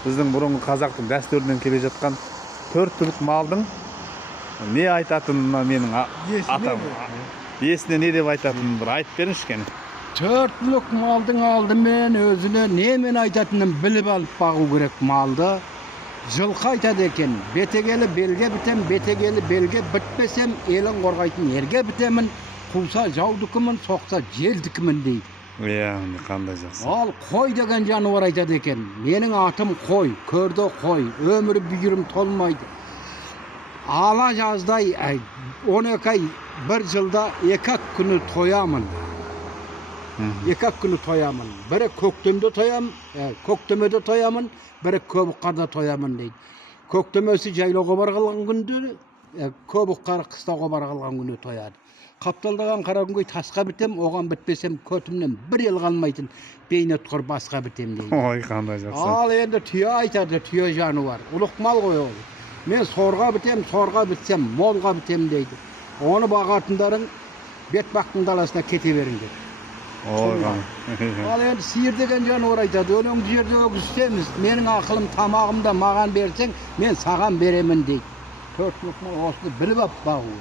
Біздің бұрынғы қазақтың дәстүрінен келе жатқан 4 түлік малдың не айтатынына менің атам. Есіне не деп айтатынын бір айтып беріңізші кені. 4 түлік малдың алдымен өзіне немен айтатынын біліп алып бағу керек малды. Жылқы айтады екен, бетегелі белге бітем, бетегелі белге бітпесем, елін қорғайтын ерге бітемін, қуса жаудыкімін, соқса желдікімін дейді. Қандай жақсы. Ал қой деген жануар айтады екен. Менің атым қой, көрді қой, өмірі бүйірім толмайды. Ала жаздай 12 ай бір жылда 2 күні тоямын. 2 күні тоямын. Бірі көктемде тоямын, көктемеде тоямын, бірі көбіққарда тоямын дейді. Көктемесі жайлауға барған күнде, көбіққар қыстауға барған күні тояды. Қапталдаған қара күнге тасқа бітем, оған бітпесем көтімнен бір ел қалмайтын, бейнет құр басқа бітем дейді. Ой, қандай жақсы. Ал енді түйе айтады, түйе жануар. Ұлық мал ғой ол. Мен сорға бітем, сорға бітсем, молға бітем дейді. Оны бағатындарың бетбақтың даласына кете беріңдер. Ой, ал енді сиыр деген жануар айтады, өлең жерде өгіз істеміз, менің ақылым тамағымда маған берсең, мен саған беремін дейді. 4 түлік мал осыны біліп ап бағу.